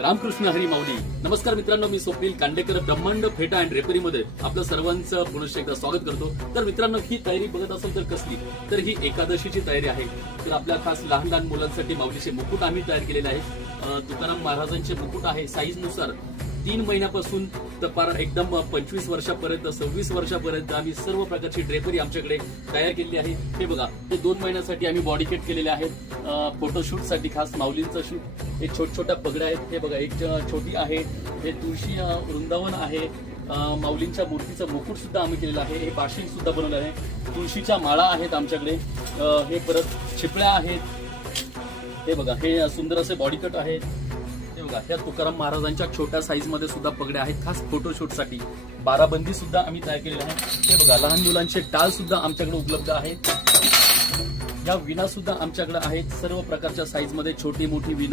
रामकृष्ण हरी माऊली. नमस्कार मित्रांनो, मी स्वप्नील कांडेकर ब्रह्मांड फेटा अँड ड्रेपरीमध्ये आपलं सर्वांचं पुनश्च एकदा स्वागत करतो. तर मित्रांनो, ही तयारी बघत असेल तर कसली, तर ही एकादशीची तयारी आहे. तर आपल्या खास लहान लहान मुलांसाठी माऊलीचे मुकुट आम्ही तयार केलेले आहे. तुकाराम महाराजांचे मुकुट आहे साईज नुसार 3 महिन्यापासून तर एकदम 25 वर्षापर्यंत 26 वर्षापर्यंत आम्ही सर्व प्रकारची ड्रेपरी आमच्याकडे तयार केलेली आहे. हे बघा, हे 2 महिन्यासाठी आम्ही बॉडी किट केलेले आहेत. फोटोशूट साठी खास माऊलींचं शूट. हे छोट्या पगड्या आहेत. हे बघा, एक छोटी आहे. हे तुळशी वृंदावन आहे. माऊलींच्या मूर्तीचं मुकुट सुद्धा आम्ही केलेलं आहे. हे बाशिंग सुद्धा बनवलं आहे. तुळशीच्या माळा आहेत आमच्याकडे. हे परत छिपळ्या आहेत. हे बघा, हे सुंदर असे बॉडी कट आहेत. हे बघा, ह्या तुकाराम महाराजांच्या छोट्या साईज मध्ये सुद्धा पगड्या आहेत खास फोटोशूट साठी. बाराबंदी सुद्धा आम्ही तयार केलेली आहे. हे बघा, लहान मुलांचे टाळ सुद्धा आमच्याकडे उपलब्ध आहेत. या विना सुद्धा आमच्याकडे आहेत. सर्व प्रकारच्या साईज मध्ये छोटी मोठी विना